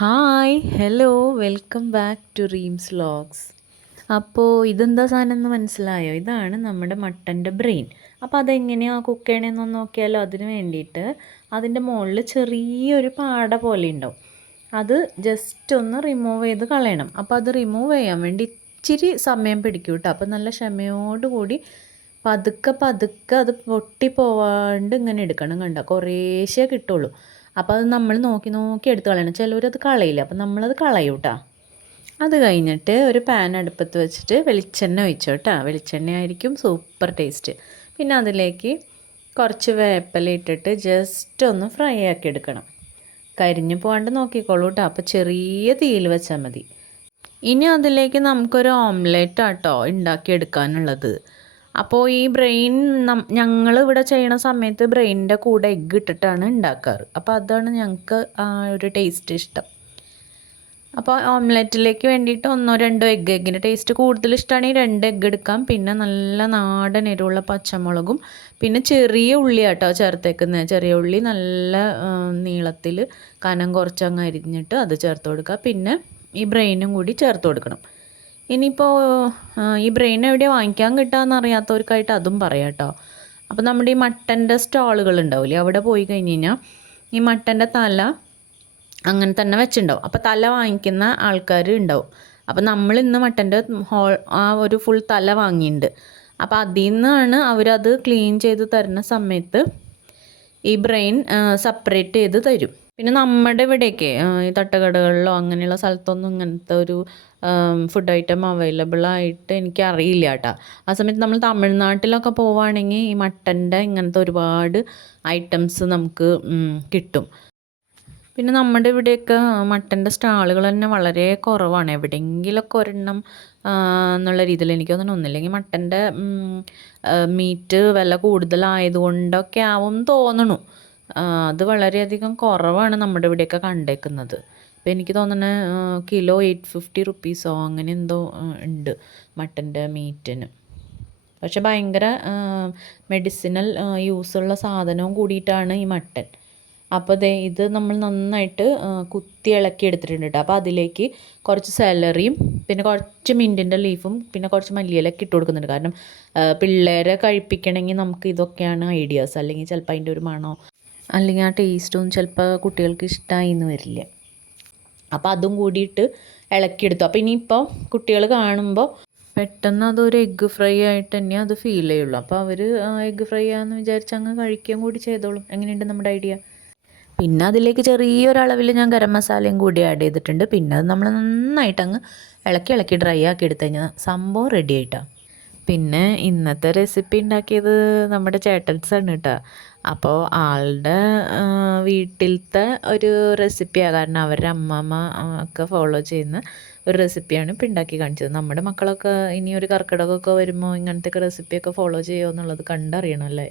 Hi hello welcome back to Reems vlogs. അപ്പോൾ ഇതെന്താ സാധനം എന്ന് മനസ്സിലായോ? ഇതാണ് നമ്മുടെ മട്ടൻ്റെ ബ്രെയിൻ. അപ്പോൾ അതെങ്ങനെയാണ് കുക്ക് ചെയ്യണമെന്നൊന്ന് നോക്കിയാലോ. അതിന് വേണ്ടിയിട്ട് അതിൻ്റെ മുകളിൽ ചെറിയൊരു പാട പോലെ ഉണ്ടാവും. അത് ജസ്റ്റ് ഒന്ന് റിമൂവ് ചെയ്ത് കളയണം. അപ്പോൾ അത് റിമൂവ് ചെയ്യാൻ വേണ്ടി ഇച്ചിരി സമയം പിടിക്കും കേട്ടോ. അപ്പോൾ നല്ല ക്ഷമയോടുകൂടി പതുക്കെ പതുക്കെ അത് പൊട്ടിപ്പോവാണ്ട് ഇങ്ങനെ എടുക്കണം. കണ്ടോ, കുറേശ്ശേ കിട്ടുള്ളൂ. അപ്പോൾ അത് നമ്മൾ നോക്കി നോക്കി എടുത്ത് കളയണം. ചിലവരത് കളയില്ല, അപ്പോൾ നമ്മളത് കളയും കേട്ടോ. അത് കഴിഞ്ഞിട്ട് ഒരു പാൻ അടുപ്പത്ത് വെച്ചിട്ട് വെളിച്ചെണ്ണ ഒഴിച്ചോ കേട്ടോ. വെളിച്ചെണ്ണ ആയിരിക്കും സൂപ്പർ ടേസ്റ്റ്. പിന്നെ അതിലേക്ക് കുറച്ച് വേപ്പില ഇട്ടിട്ട് ജസ്റ്റ് ഒന്ന് ഫ്രൈ ആക്കി എടുക്കണം. കരിഞ്ഞു പോകാണ്ട് നോക്കിക്കോളൂ കേട്ടോ. അപ്പോൾ ചെറിയ തീയിൽ വെച്ചാൽ മതി. ഇനി അതിലേക്ക് നമുക്കൊരു ഓംലെറ്റ് ആട്ടോ ഉണ്ടാക്കിയെടുക്കാനുള്ളത്. അപ്പോൾ ഈ ബ്രെയിൻ ഞങ്ങൾ ഇവിടെ ചെയ്യണ സമയത്ത് ബ്രെയിനിൻ്റെ കൂടെ എഗ്ഗ് ഇട്ടിട്ടാണ് ഉണ്ടാക്കാറ്. അപ്പോൾ അതാണ് ഞങ്ങൾക്ക് ആ ഒരു ടേസ്റ്റ് ഇഷ്ടം. അപ്പോൾ ഓംലെറ്റിലേക്ക് വേണ്ടിയിട്ട് 1-2 എഗ്ഗ്, എഗ്ഗിൻ്റെ ടേസ്റ്റ് കൂടുതൽ ഇഷ്ടമാണെങ്കിൽ 2 എഗ്ഗ് എടുക്കാം. പിന്നെ നല്ല നാടൻ എരിവുള്ള പച്ചമുളകും പിന്നെ ചെറിയ ഉള്ളി ആട്ടോ ചേർത്തേക്കുന്നത്. ചെറിയ ഉള്ളി നല്ല നീളത്തിൽ കനം കുറച്ചങ്ങ് അരിഞ്ഞിട്ട് അത് ചേർത്ത് കൊടുക്കുക. പിന്നെ ഈ ബ്രെയിനും കൂടി ചേർത്ത് കൊടുക്കണം. ഇനിയിപ്പോൾ ഈ ബ്രെയിൻ എവിടെയാണ് വാങ്ങിക്കാൻ കിട്ടുകയെന്ന് അറിയാത്തവർക്കായിട്ട് അതും പറയാം കേട്ടോ. അപ്പോൾ നമ്മുടെ ഈ മട്ടൻ്റെ സ്റ്റാളുകൾ ഉണ്ടാവില്ലേ, അവിടെ പോയി കഴിഞ്ഞ് കഴിഞ്ഞാൽ ഈ മട്ടൻ്റെ തല അങ്ങനെ തന്നെ വെച്ചിട്ടുണ്ടാവും. അപ്പോൾ തല വാങ്ങിക്കുന്ന ആൾക്കാർ ഉണ്ടാവും. അപ്പോൾ നമ്മൾ ഇന്ന് മട്ടൻ്റെ ആ ഒരു ഫുൾ തല വാങ്ങിയിട്ടുണ്ട്. അപ്പോൾ അതിൽ നിന്നാണ് അവരത് ക്ലീൻ ചെയ്ത് തരുന്ന സമയത്ത് ഈ ബ്രെയിൻ സെപ്പറേറ്റ് ചെയ്ത് തരും. പിന്നെ നമ്മുടെ ഇവിടെയൊക്കെ ഈ തട്ടുകടകളിലോ അങ്ങനെയുള്ള സ്ഥലത്തൊന്നും ഇങ്ങനത്തെ ഒരു ഫുഡ് ഐറ്റം അവൈലബിൾ ആയിട്ട് എനിക്കറിയില്ല കേട്ടോ. ആ സമയത്ത് നമ്മൾ തമിഴ്നാട്ടിലൊക്കെ പോവുകയാണെങ്കിൽ ഈ മട്ടൻ്റെ ഇങ്ങനത്തെ ഒരുപാട് ഐറ്റംസ് നമുക്ക് കിട്ടും. പിന്നെ നമ്മുടെ ഇവിടെയൊക്കെ മട്ടൻ്റെ സ്റ്റാളുകൾ തന്നെ വളരെ കുറവാണ്. എവിടെയെങ്കിലുമൊക്കെ ഒരെണ്ണം എന്നുള്ള രീതിയിൽ എനിക്ക് തോന്നുന്നു. ഒന്നില്ലെങ്കിൽ മട്ടൻ്റെ മീറ്റ് വില കൂടുതലായതുകൊണ്ടൊക്കെ ആവും തോന്നണു. അത് വളരെയധികം കുറവാണ് നമ്മുടെ ഇവിടെയൊക്കെ കണ്ടേക്കുന്നത്. അപ്പോൾ എനിക്ക് തോന്നുന്നത് കിലോ 850 റുപ്പീസോ അങ്ങനെ എന്തോ ഉണ്ട് മട്ടൻ്റെ മീറ്റിന്. പക്ഷെ ഭയങ്കര മെഡിസിനൽ യൂസുള്ള സാധനവും കൂടിയിട്ടാണ് ഈ മട്ടൻ. അപ്പോൾ ഇത് നമ്മൾ നന്നായിട്ട് കുത്തി ഇളക്കി എടുത്തിട്ടുണ്ട് കേട്ടോ. അപ്പോൾ അതിലേക്ക് കുറച്ച് സെലറിയും പിന്നെ കുറച്ച് മിൻറ്റിൻ്റെ ലീഫും പിന്നെ കുറച്ച് മല്ലിയിലൊക്കെ ഇട്ട് കൊടുക്കുന്നുണ്ട്. കാരണം പിള്ളേരെ കഴിപ്പിക്കണമെങ്കിൽ നമുക്ക് ഇതൊക്കെയാണ് ഐഡിയാസ്. അല്ലെങ്കിൽ ചിലപ്പോൾ അതിൻ്റെ ഒരു മണോ അല്ലെങ്കിൽ ആ ടേസ്റ്റും ചിലപ്പോൾ കുട്ടികൾക്ക് ഇഷ്ടമായി എന്ന് വരില്ല. അപ്പോൾ അതും കൂടിയിട്ട് ഇളക്കിയെടുത്തു. അപ്പോൾ ഇനിയിപ്പോൾ കുട്ടികൾ കാണുമ്പോൾ പെട്ടെന്ന് അതൊരു എഗ്ഗ് ഫ്രൈ ആയിട്ട് തന്നെ അത് ഫീൽ ചെയ്യുള്ളൂ. അപ്പോൾ അവർ എഗ്ഗ് ഫ്രൈ ആണെന്ന് വിചാരിച്ച് അങ്ങ് കഴിക്കുകയും കൂടി ചെയ്തോളും. എങ്ങനെയുണ്ട് നമ്മുടെ ഐഡിയ? പിന്നെ അതിലേക്ക് ചെറിയൊരളവിൽ ഞാൻ ഗരം മസാലയും കൂടി ആഡ് ചെയ്തിട്ടുണ്ട്. പിന്നെ അത് നമ്മൾ നന്നായിട്ട് അങ്ങ് ഇളക്കി ഡ്രൈ ആക്കി എടുത്തു കഴിഞ്ഞാൽ സംഭവം റെഡി ആയിട്ടാണ്. പിന്നെ ഇന്നത്തെ റെസിപ്പി ഉണ്ടാക്കിയത് നമ്മുടെ ചേട്ടൻസാണ് കേട്ടോ. അപ്പോൾ ആളുടെ വീട്ടിലത്തെ ഒരു റെസിപ്പിയാണ്. കാരണം അവരുടെ അമ്മമ്മ ഒക്കെ ഫോളോ ചെയ്യുന്ന ഒരു റെസിപ്പിയാണ് ഇപ്പോൾ ഉണ്ടാക്കി കാണിച്ചത്. നമ്മുടെ മക്കളൊക്കെ ഇനി ഒരു കർക്കിടകമൊക്കെ വരുമ്പോൾ ഇങ്ങനത്തെയൊക്കെ റെസിപ്പിയൊക്കെ ഫോളോ ചെയ്യുമോ എന്നുള്ളത് കണ്ടറിയണം അല്ലേ.